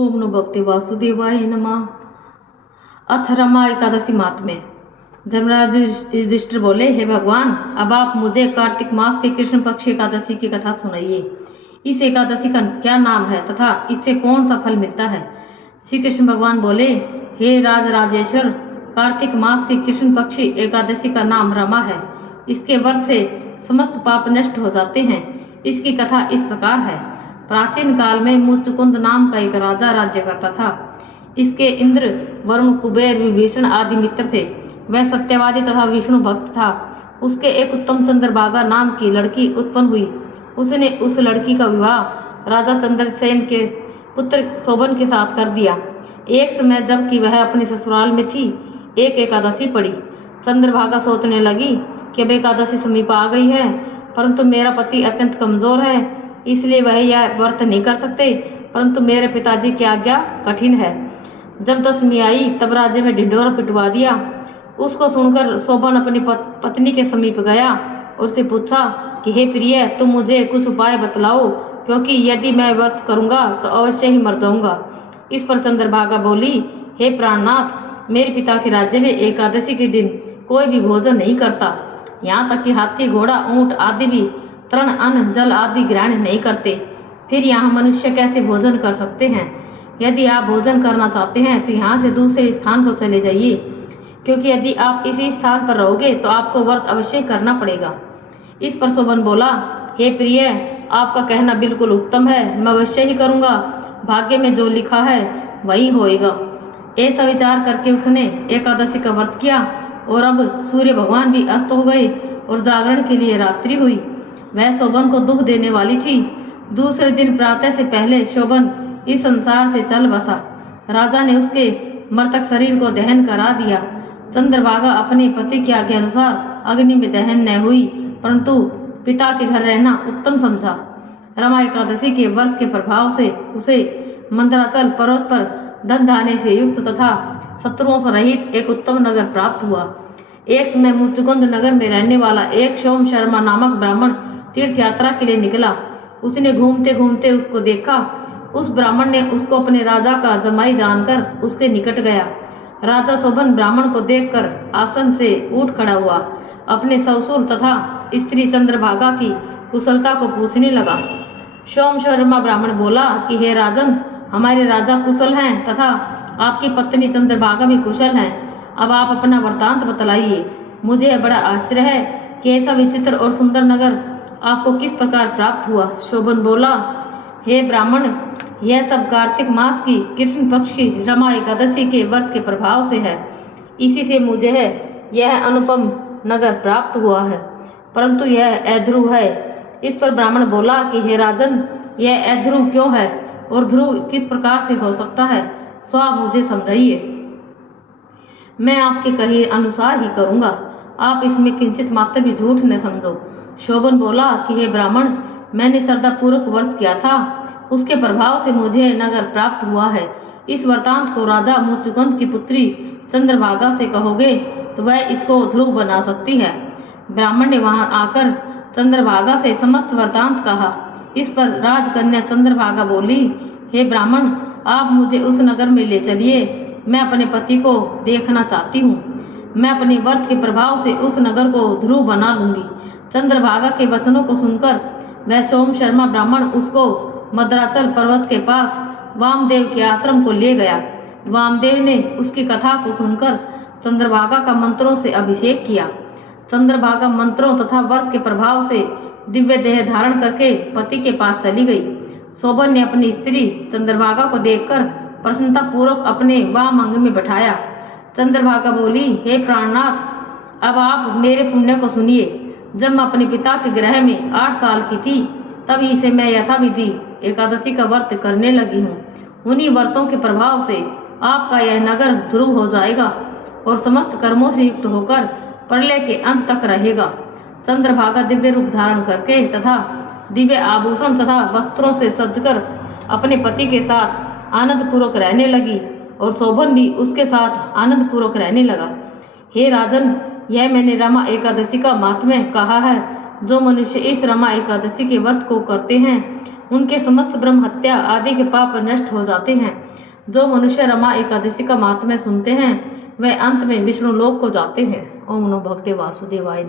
ओम no भक्ति वासुदेवाय नमः। अथ रमा एकादशी महात्म्य। धर्मराज युधिष्ठिर बोले, हे भगवान, अब आप मुझे कार्तिक मास के कृष्ण पक्ष एकादशी की कथा सुनाइए। इस एकादशी का क्या नाम है तथा इससे कौन सा फल मिलता है? श्री कृष्ण भगवान बोले, हे राजेश्वर, कार्तिक मास की कृष्ण पक्षी एकादशी का नाम रमा है। इसके व्रत से समस्त पाप नष्ट हो जाते हैं। इसकी कथा इस प्रकार है। प्राचीन काल में मुचुकुंद नाम का एक राजा राज्य करता था। इसके इंद्र, वरुण, कुबेर, विभीषण आदि मित्र थे। वह सत्यवादी तथा विष्णु भक्त था। उसके एक उत्तम चंद्रभागा नाम की लड़की उत्पन्न हुई। उसने उस लड़की का विवाह राजा चंद्रसेन के पुत्र शोभन के साथ कर दिया। एक समय जबकि वह अपने ससुराल में थी, एक एकादशी पड़ी। चंद्रभागा सोचने लगी कि अब एकादशी समीप आ गई है, परंतु मेरा पति अत्यंत कमजोर है, इसलिए वह यह व्रत नहीं कर सकते, परंतु मेरे पिताजी की आज्ञा कठिन है। जब दशमी आई तब राज्य में ढिंढोरा पिटवा दिया। उसको सुनकर शोभन अपनी पत्नी के समीप गया और उससे पूछा कि हे प्रिय, तुम मुझे कुछ उपाय बतलाओ, क्योंकि यदि मैं व्रत करूंगा तो अवश्य ही मर जाऊंगा। इस पर चंद्रभागा बोली, हे प्राणनाथ, मेरे पिता के राज्य में एकादशी के दिन कोई भी भोजन नहीं करता। यहाँ तक कि हाथी, घोड़ा, ऊंट आदि भी तृण, अन्न, जल आदि ग्रहण नहीं करते। फिर यहाँ मनुष्य कैसे भोजन कर सकते हैं? यदि आप भोजन करना चाहते हैं तो यहाँ से दूसरे स्थान को चले जाइए, क्योंकि यदि आप इसी स्थान पर रहोगे तो आपको व्रत अवश्य करना पड़ेगा। इस पर शोभन बोला, हे प्रिय, आपका कहना बिल्कुल उत्तम है, मैं अवश्य ही करूँगा। भाग्य में जो लिखा है वही होएगा। ऐसा विचार करके उसने एकादशी का व्रत किया और अब सूर्य भगवान भी अस्त हो गए और जागरण के लिए रात्रि हुई। वह शोभन को दुख देने वाली थी। दूसरे दिन प्रातः से पहले शोभन इस संसार से चल बसा। राजा ने उसके मृतक शरीर को दहन करा दिया। चंद्रभागा अपने पति की आज्ञा अनुसार अग्नि में दहन न हुई, परंतु पिता के घर रहना उत्तम समझा। रमा एकादशी के व्रत के प्रभाव से उसे मंदराचल पर्वत पर धन धान्य से युक्त तथा शत्रुओं से रहित एक उत्तम नगर प्राप्त हुआ। एक समय मुचुकुंद नगर में रहने वाला एक सोम शर्मा नामक ब्राह्मण तीर्थ यात्रा के लिए निकला। उसने घूमते घूमते उसको देखा। उस ब्राह्मण ने उसको अपने राजा का जमाई जानकर उसके निकट गया। राजा शोभन ब्राह्मण को देखकर आसन से उठ खड़ा हुआ। अपने ससुर तथा स्त्री चंद्रभागा की कुशलता को पूछने लगा। सोम शर्मा ब्राह्मण बोला कि हे राजन, हमारे राजा कुशल हैं तथा आपकी पत्नी चंद्रभागा भी कुशल हैं। अब आप अपना वृतांत बतलाइए। मुझे बड़ा आश्चर्य है कि ऐसा विचित्र और सुंदर नगर आपको किस प्रकार प्राप्त हुआ। शोभन बोला, हे ब्राह्मण, यह सब कार्तिक मास की कृष्ण पक्ष की रमा एकादशी के व्रत के प्रभाव से है। इसी से मुझे यह अनुपम नगर प्राप्त हुआ है, परंतु यह अध्रुव है। इस पर ब्राह्मण बोला कि हे राजन, यह अध्रुव क्यों है और ध्रुव किस प्रकार से हो सकता है, सो आप मुझे समझाइए। मैं आपके कहे अनुसार ही करूँगा। आप इसमें किंचित मात्र भी झूठ न समझो। शोभन बोला कि हे ब्राह्मण, मैंने श्रद्धापूर्वक व्रत किया था, उसके प्रभाव से मुझे नगर प्राप्त हुआ है। इस वृतांत को राजा मुचुकुंद की पुत्री चंद्रभागा से कहोगे तो वह इसको ध्रुव बना सकती है। ब्राह्मण ने वहां आकर चंद्रभागा से समस्त वृतांत कहा। इस पर राजकन्या चंद्रभागा बोली, हे ब्राह्मण, आप मुझे उस नगर में ले चलिए। मैं अपने पति को देखना चाहती हूँ। मैं अपने व्रत के प्रभाव से उस नगर को ध्रुव बना लूंगी। चंद्रभागा के वचनों को सुनकर वह सोम शर्मा ब्राह्मण उसको मद्राचल पर्वत के पास वामदेव के आश्रम को ले गया। वामदेव ने उसकी कथा को सुनकर चंद्रभागा का मंत्रों से अभिषेक किया। चंद्रभागा मंत्रों तथा व्रत के प्रभाव से दिव्य देह धारण करके पति के पास चली गई। शोभन ने अपनी स्त्री चंद्रभागा को देखकर प्रसन्नता पूर्वक अपने वाम अंग में बैठाया। चंद्रभागा बोली, हे प्राणनाथ, अब आप मेरे पुण्य को सुनिए। जब मैं अपने पिता के गृह में 8 साल की थी, तभी से मैं यथाविधि एकादशी का व्रत करने लगी हूँ। उन्हीं व्रतों के प्रभाव से आपका यह नगर ध्रुव हो जाएगा और समस्त कर्मों से युक्त होकर प्रलय के अंत तक रहेगा। चंद्रभागा दिव्य रूप धारण करके तथा दिव्य आभूषण तथा वस्त्रों से सजकर अपने पति के साथ आनंद पूर्वक रहने लगी और शोभन भी उसके साथ आनंद पूर्वक रहने लगा। हे राजन, यह मैंने रमा एकादशी का महात्म्य कहा है। जो मनुष्य इस रमा एकादशी के व्रत को करते हैं, उनके समस्त ब्रह्म हत्या आदि के पाप नष्ट हो जाते हैं। जो मनुष्य रमा एकादशी का महात्म्य सुनते हैं वे अंत में विष्णु लोक को जाते हैं। ओम नमो भगवते वासुदेवाय।